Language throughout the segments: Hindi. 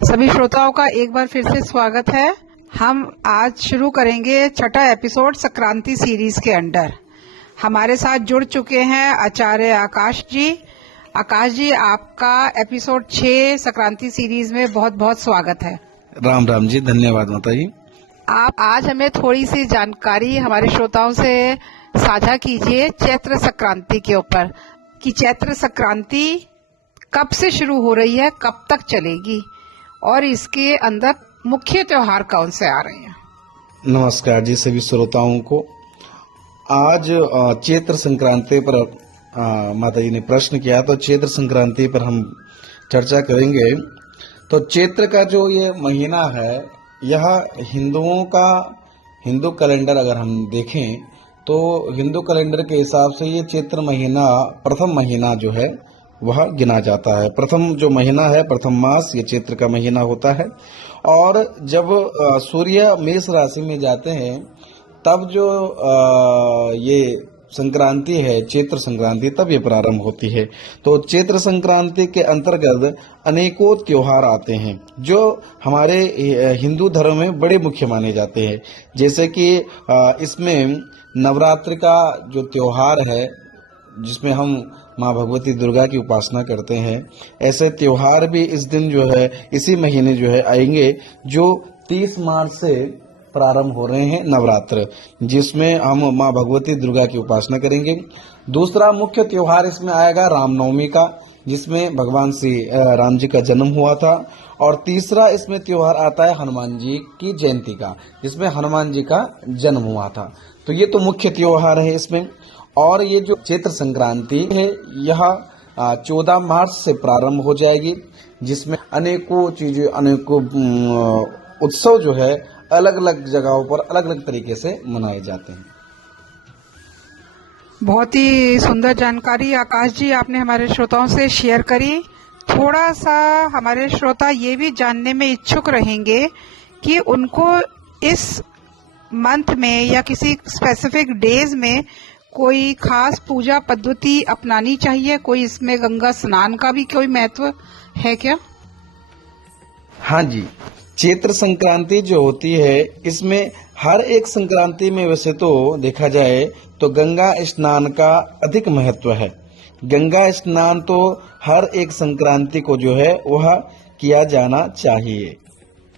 सभी श्रोताओं का एक बार फिर से स्वागत है। हम आज शुरू करेंगे छठा एपिसोड संक्रांति सीरीज के अंडर। हमारे साथ जुड़ चुके हैं आचार्य आकाश जी। आकाश जी, आपका एपिसोड 6 संक्रांति सीरीज में बहुत बहुत स्वागत है। राम राम जी, धन्यवाद माता जी। आप आज हमें थोड़ी सी जानकारी हमारे श्रोताओं से साझा कीजिए चैत्र संक्रांति के ऊपर, कि चैत्र संक्रांति कब से शुरू हो रही है, कब तक चलेगी और इसके अंदर मुख्य त्योहार कौन से आ रहे हैं। नमस्कार जी सभी श्रोताओं को। आज चैत्र संक्रांति पर माता जी ने प्रश्न किया, तो चैत्र संक्रांति पर हम चर्चा करेंगे। तो चैत्र का जो ये महीना है, यह हिंदुओं का हिंदू कैलेंडर अगर हम देखें तो हिंदू कैलेंडर के हिसाब से ये चैत्र महीना प्रथम महीना जो है वह गिना जाता है। प्रथम जो महीना है, प्रथम मास, ये चैत्र का महीना होता है। और जब सूर्य मेष राशि में जाते हैं तब जो ये संक्रांति है, चैत्र संक्रांति, तब ये प्रारंभ होती है। तो चैत्र संक्रांति के अंतर्गत अनेकों त्योहार आते हैं जो हमारे हिंदू धर्म में बड़े मुख्य माने जाते हैं। जैसे कि इसमें नवरात्रि का जो त्योहार है, जिसमें हम माँ भगवती दुर्गा की उपासना करते हैं, ऐसे त्योहार भी इस दिन जो है, इसी महीने जो है आएंगे, जो 30 मार्च से प्रारंभ हो रहे हैं नवरात्र, जिसमें हम माँ भगवती दुर्गा की उपासना करेंगे। दूसरा मुख्य त्योहार इसमें आएगा रामनवमी का, जिसमें भगवान श्री राम जी का जन्म हुआ था। और तीसरा इसमें त्योहार आता है हनुमान जी की जयंती का, जिसमें हनुमान जी का जन्म हुआ था। तो ये तो मुख्य त्योहार है इसमें। और ये जो चैत्र संक्रांति है, यह 14 मार्च से प्रारंभ हो जाएगी, जिसमें अनेकों चीजें, अनेकों उत्सव जो है अलग अलग जगहों पर अलग अलग तरीके से मनाए जाते हैं। बहुत ही सुंदर जानकारी आकाश जी आपने हमारे श्रोताओं से शेयर करी। थोड़ा सा हमारे श्रोता ये भी जानने में इच्छुक रहेंगे कि उनको इस मंथ में या किसी स्पेसिफिक डेज में कोई खास पूजा पद्धति अपनानी चाहिए। कोई इसमें गंगा स्नान का भी कोई महत्व है क्या? हाँ जी, चैत्र संक्रांति जो होती है, इसमें हर एक संक्रांति में वैसे तो देखा जाए तो गंगा स्नान का अधिक महत्व है। गंगा स्नान तो हर एक संक्रांति को जो है वह किया जाना चाहिए।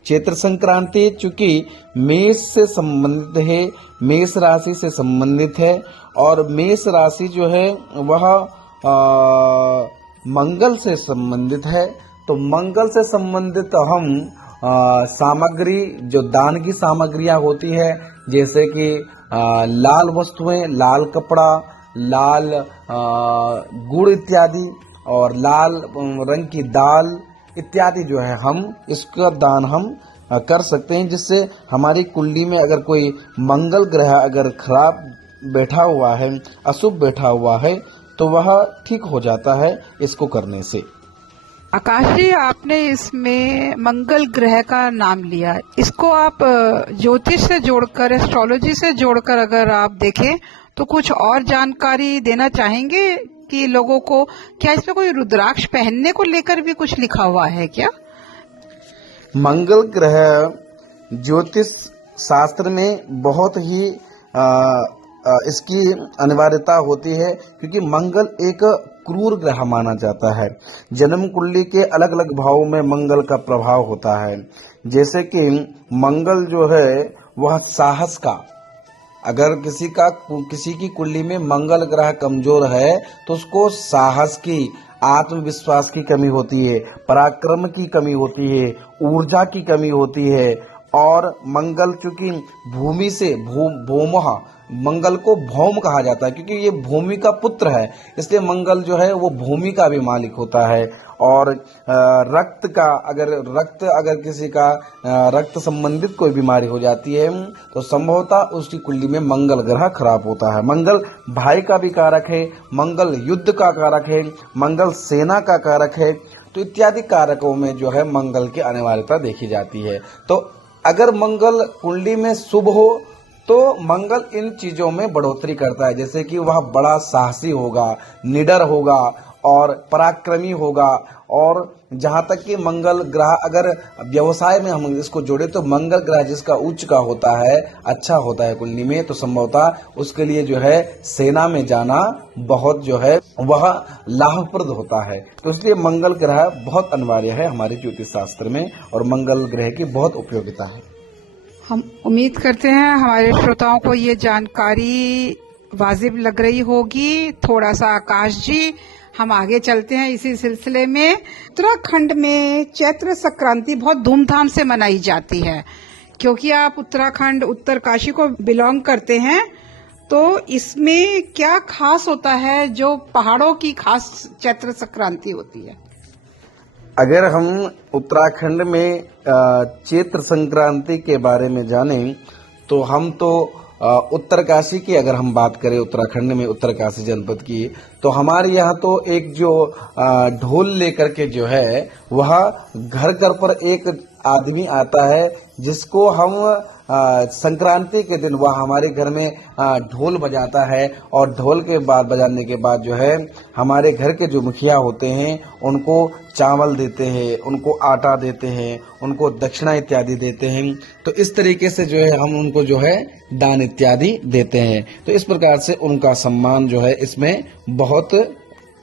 चैत्र संक्रांति चूंकि मेष से संबंधित है, मेष राशि से संबंधित है, और मेष राशि जो है वह मंगल से संबंधित है। तो मंगल से संबंधित हम सामग्री, जो दान की सामग्रियां होती है, जैसे कि लाल वस्तुएं, लाल कपड़ा, लाल गुड़ इत्यादि, और लाल रंग की दाल इत्यादि जो है, हम इसका दान हम कर सकते हैं, जिससे हमारी कुंडली में अगर कोई मंगल ग्रह अगर खराब बैठा हुआ है, अशुभ बैठा हुआ है, तो वह ठीक हो जाता है इसको करने से। आकाश जी, आपने इसमें मंगल ग्रह का नाम लिया, इसको आप ज्योतिष से जोड़कर, एस्ट्रोलॉजी से जोड़कर अगर आप देखें तो कुछ और जानकारी देना चाहेंगे कि लोगों को, क्या इसमें कोई रुद्राक्ष पहनने को लेकर भी कुछ लिखा हुआ है क्या? मंगल ग्रह ज्योतिष शास्त्र में बहुत ही इसकी अनिवार्यता होती है, क्योंकि मंगल एक क्रूर ग्रह माना जाता है। जन्म कुंडली के अलग अलग भावों में मंगल का प्रभाव होता है। जैसे कि मंगल जो है वह साहस का, अगर किसी की कुंडली में मंगल ग्रह कमजोर है तो उसको साहस की, आत्मविश्वास की कमी होती है, पराक्रम की कमी होती है, ऊर्जा की कमी होती है। और मंगल चूंकि भूमि से भौमः, मंगल को भौम कहा जाता है, क्योंकि ये भूमि का पुत्र है, इसलिए मंगल जो है वो भूमि का भी मालिक होता है। और रक्त अगर किसी का रक्त संबंधित कोई बीमारी हो जाती है तो संभवतः उसकी कुंडली में मंगल ग्रह खराब होता है। मंगल भाई का भी कारक है, मंगल युद्ध का कारक है, मंगल सेना का कारक है। तो इत्यादि कारकों में जो है मंगल की अनिवार्यता देखी जाती है। तो अगर मंगल कुंडली में शुभ हो तो मंगल इन चीजों में बढ़ोतरी करता है, जैसे कि वह बड़ा साहसी होगा, निडर होगा और पराक्रमी होगा। और जहां तक कि मंगल ग्रह, अगर व्यवसाय में हम इसको जोड़े तो मंगल ग्रह जिसका उच्च का होता है, अच्छा होता है कुंडली में, तो संभवतः उसके लिए जो है सेना में जाना बहुत जो है वह लाभप्रद होता है। तो इसलिए मंगल ग्रह बहुत अनिवार्य है हमारे ज्योतिष शास्त्र में और मंगल ग्रह की बहुत उपयोगिता है। हम उम्मीद करते हैं हमारे श्रोताओं को ये जानकारी वाजिब लग रही होगी। थोड़ा सा आकाश जी, हम आगे चलते हैं इसी सिलसिले में। उत्तराखंड में चैत्र संक्रांति बहुत धूमधाम से मनाई जाती है। क्योंकि आप उत्तराखंड उत्तरकाशी को बिलोंग करते हैं, तो इसमें क्या खास होता है जो पहाड़ों की खास चैत्र संक्रांति होती है? अगर हम उत्तराखंड में चैत्र संक्रांति के बारे में जानें तो हम तो उत्तरकाशी की अगर हम बात करें, उत्तराखंड में उत्तरकाशी जनपद की, तो हमारे यहाँ तो एक जो ढोल लेकर के जो है वह घर घर पर एक आदमी आता है जिसको हम संक्रांति के दिन वह हमारे घर में ढोल बजाता है। और ढोल के बाद बजाने के बाद जो है हमारे घर के जो मुखिया होते हैं उनको चावल देते हैं, उनको आटा देते हैं, उनको दक्षिणा इत्यादि देते हैं। तो इस तरीके से जो है हम उनको जो है दान इत्यादि देते हैं। तो इस प्रकार से उनका सम्मान जो है इसमें बहुत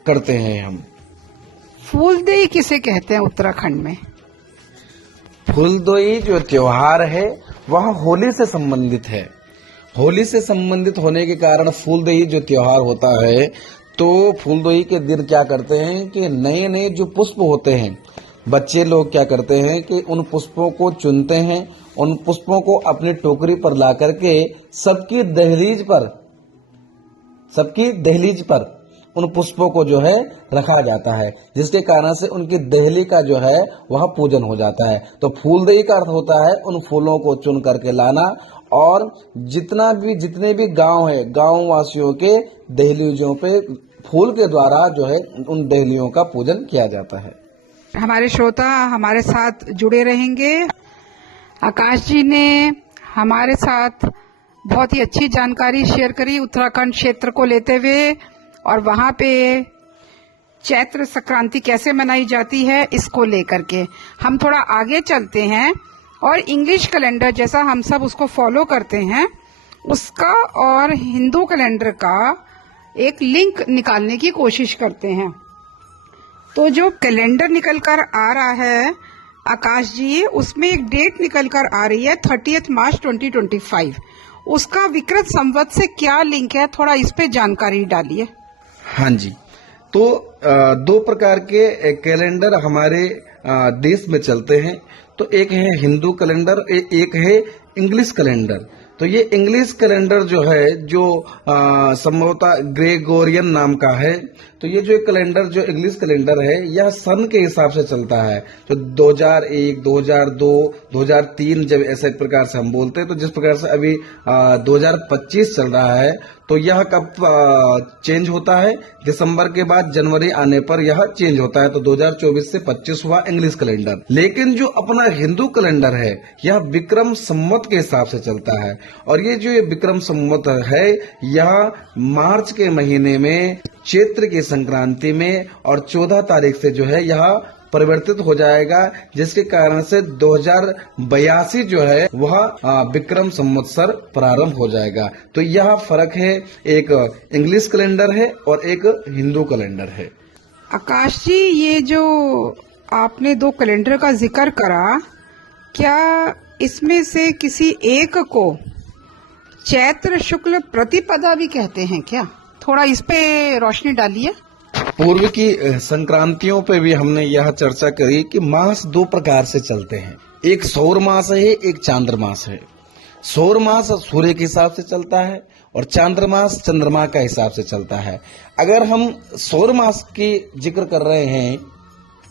करते हैं हम। फूलदेई किसे कहते हैं उत्तराखंड में? फूलदेई जो त्योहार है वह होली से संबंधित है। होली से संबंधित होने के कारण फूलदेई जो त्योहार होता है, तो फूलदेई के दिन क्या करते हैं कि नए नए जो पुष्प होते हैं, बच्चे लोग क्या करते हैं कि उन पुष्पों को चुनते हैं, उन पुष्पों को अपनी टोकरी पर ला करके सबकी दहलीज पर उन पुष्पों को जो है रखा जाता है, जिसके कारण से उनकी दहली का जो है वह पूजन हो जाता है। तो फूलदेई का अर्थ होता है उन फूलों को चुन करके लाना, और जितने भी गांव है, गांव वासियों के दहलीजों पे फूल के द्वारा जो है उन दहलियों का पूजन किया जाता है। हमारे श्रोता हमारे साथ जुड़े रहेंगे। आकाश जी ने हमारे साथ बहुत ही अच्छी जानकारी शेयर करी उत्तराखंड क्षेत्र को लेते हुए, और वहां पे चैत्र संक्रांति कैसे मनाई जाती है इसको लेकर के हम थोड़ा आगे चलते हैं और इंग्लिश कैलेंडर जैसा हम सब उसको फॉलो करते हैं, उसका और हिंदू कैलेंडर का एक लिंक निकालने की कोशिश करते हैं। तो जो कैलेंडर निकल कर आ रहा है आकाश जी, उसमें एक डेट निकल कर आ रही है 30 मार्च 2025। उसका विक्रत संवत से क्या लिंक है, थोड़ा इस पे जानकारी डालिए। हाँ जी, तो दो प्रकार के कैलेंडर हमारे देश में चलते हैं। तो एक है हिंदू कैलेंडर, एक है इंग्लिश कैलेंडर। तो ये इंग्लिश कैलेंडर जो है जो संभवतः ग्रेगोरियन नाम का है। तो ये जो कैलेंडर जो इंग्लिश कैलेंडर है यह सन के हिसाब से चलता है। तो 2001, 2002, 2003 जब ऐसे प्रकार से हम बोलते हैं, तो जिस प्रकार से अभी 2025 चल रहा है, तो यह कब चेंज होता है? दिसंबर के बाद जनवरी आने पर यह चेंज होता है। तो 2024 से 25 हुआ इंग्लिश कैलेंडर। लेकिन जो अपना हिंदू कैलेंडर है यह विक्रम संवत के हिसाब से चलता है। और ये जो विक्रम संवत है यह मार्च के महीने में चैत्र की संक्रांति में और 14 तारीख से जो है यह परिवर्तित हो जाएगा, जिसके कारण से 2082 जो है वह विक्रम संवत्सर प्रारंभ हो जाएगा। तो यह फर्क है, एक इंग्लिश कैलेंडर है और एक हिंदू कैलेंडर है। आकाश जी, ये जो आपने दो कैलेंडर का जिक्र करा, क्या इसमें से किसी एक को चैत्र शुक्ल प्रतिपदा भी कहते हैं क्या? थोड़ा इस पे रोशनी डालिए। पूर्व की संक्रांतियों पे भी हमने यह चर्चा करी कि मास दो प्रकार से चलते हैं, एक सौर मास है, एक चांद्रमास है। सौर मास सूर्य के हिसाब से चलता है और चांद्रमास चंद्रमा का हिसाब से चलता है। अगर हम सौर मास की जिक्र कर रहे हैं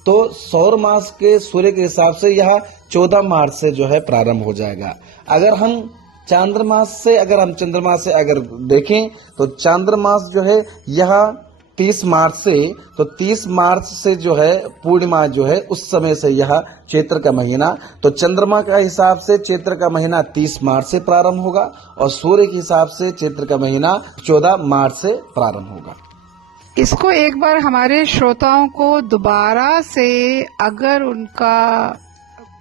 तो सौर मास के सूर्य के हिसाब से यह 14 मार्च से जो है प्रारंभ हो जाएगा। अगर हम चंद्रमास से अगर देखें तो चांद्रमास जो है यह 30 मार्च से, तो 30 मार्च से जो है पूर्णिमा जो है उस समय से यह चैत्र का महीना, तो चंद्रमा का हिसाब से चैत्र का महीना 30 मार्च से प्रारंभ होगा और सूर्य के हिसाब से चैत्र का महीना 14 मार्च से प्रारंभ होगा। इसको एक बार हमारे श्रोताओं को दोबारा से, अगर उनका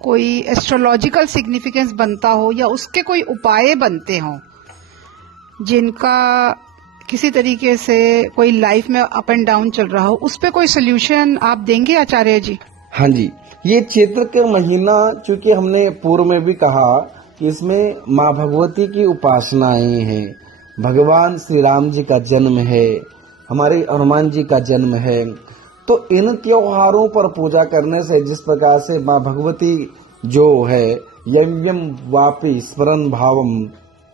कोई एस्ट्रोलॉजिकल सिग्निफिकेंस बनता हो या उसके कोई उपाय बनते हों जिनका किसी तरीके से कोई लाइफ में अप एंड डाउन चल रहा हो, उस पे कोई सोल्यूशन आप देंगे आचार्य जी? हाँ जी, ये चैत्र के महीना, चूंकि हमने पूर्व में भी कहा कि इसमें माँ भगवती की उपासनाएं हैं, भगवान श्री राम जी का जन्म है, हमारे हनुमान जी का जन्म है, तो इन त्योहारों पर पूजा करने से जिस प्रकार से माँ भगवती जो है यम यम वापि स्मरण भावम,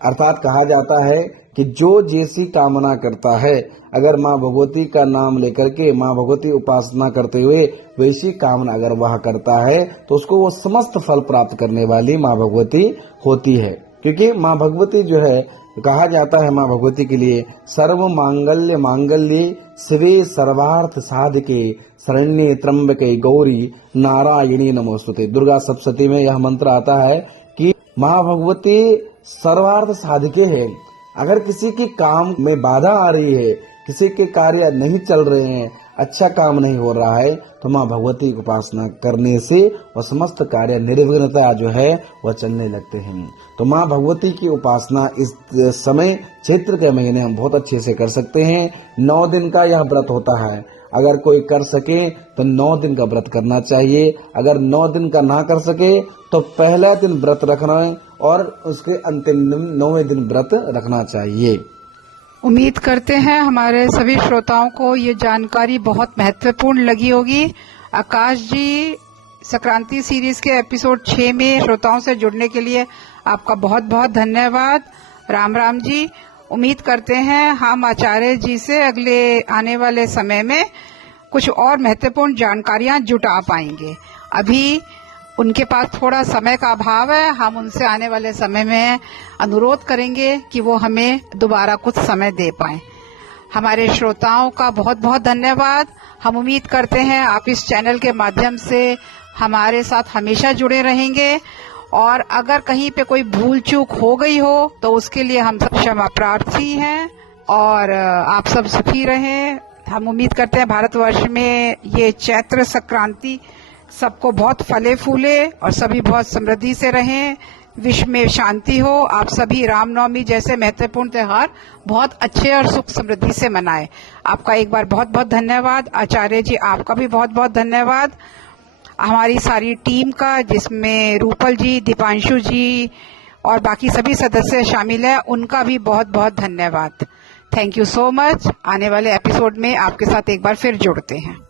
अर्थात कहा जाता है कि जो जैसी कामना करता है, अगर माँ भगवती का नाम लेकर के माँ भगवती उपासना करते हुए वैसी कामना अगर वह करता है तो उसको वो समस्त फल प्राप्त करने वाली माँ भगवती होती है। क्योंकि माँ भगवती जो है, कहा जाता है माँ भगवती के लिए सर्व मांगल्य मांगल्ये शिवे सर्वार्थ साधके शरण्ये त्र्यंबके गौरी नारायणी नमोस्तुते। दुर्गा सप्तशती में यह मंत्र आता है कि माँ भगवती सर्वार्थ साधके है। अगर किसी की काम में बाधा आ रही है, किसी के कार्य नहीं चल रहे हैं, अच्छा काम नहीं हो रहा है, तो माँ भगवती की उपासना करने से वह समस्त कार्य निर्विघ्नता जो है वह चलने लगते हैं। तो माँ भगवती की उपासना इस समय चैत्र के महीने हम बहुत अच्छे से कर सकते हैं। 9 दिन का यह व्रत होता है। अगर कोई कर सके तो 9 दिन का व्रत करना चाहिए। अगर 9 दिन का ना कर सके तो पहला दिन व्रत रखना है और उसके अंतिम दिन 9वें दिन व्रत रखना चाहिए। उम्मीद करते हैं हमारे सभी श्रोताओं को ये जानकारी बहुत महत्वपूर्ण लगी होगी। आकाश जी, संक्रांति सीरीज के एपिसोड 6 में श्रोताओं से जुड़ने के लिए आपका बहुत बहुत धन्यवाद। राम राम जी। उम्मीद करते हैं हम आचार्य जी से अगले आने वाले समय में कुछ और महत्वपूर्ण जानकारियां जुटा पाएंगे। अभी उनके पास थोड़ा समय का अभाव है। हम उनसे आने वाले समय में अनुरोध करेंगे कि वो हमें दोबारा कुछ समय दे पाएं। हमारे श्रोताओं का बहुत बहुत धन्यवाद। हम उम्मीद करते हैं आप इस चैनल के माध्यम से हमारे साथ हमेशा जुड़े रहेंगे, और अगर कहीं पे कोई भूल चूक हो गई हो तो उसके लिए हम सब क्षमा प्रार्थी हैं, और आप सब सुखी रहें। हम उम्मीद करते हैं भारतवर्ष में ये चैत्र संक्रांति सबको बहुत फले फूले और सभी बहुत समृद्धि से रहें, विश्व में शांति हो। आप सभी रामनवमी जैसे महत्वपूर्ण त्योहार बहुत अच्छे और सुख समृद्धि से मनाएं। आपका एक बार बहुत बहुत धन्यवाद। आचार्य जी, आपका भी बहुत बहुत धन्यवाद। हमारी सारी टीम का, जिसमें रूपल जी, दीपांशु जी और बाकी सभी सदस्य शामिल हैं, उनका भी बहुत बहुत धन्यवाद। Thank you so much. आने वाले एपिसोड में आपके साथ एक बार फिर जुड़ते हैं।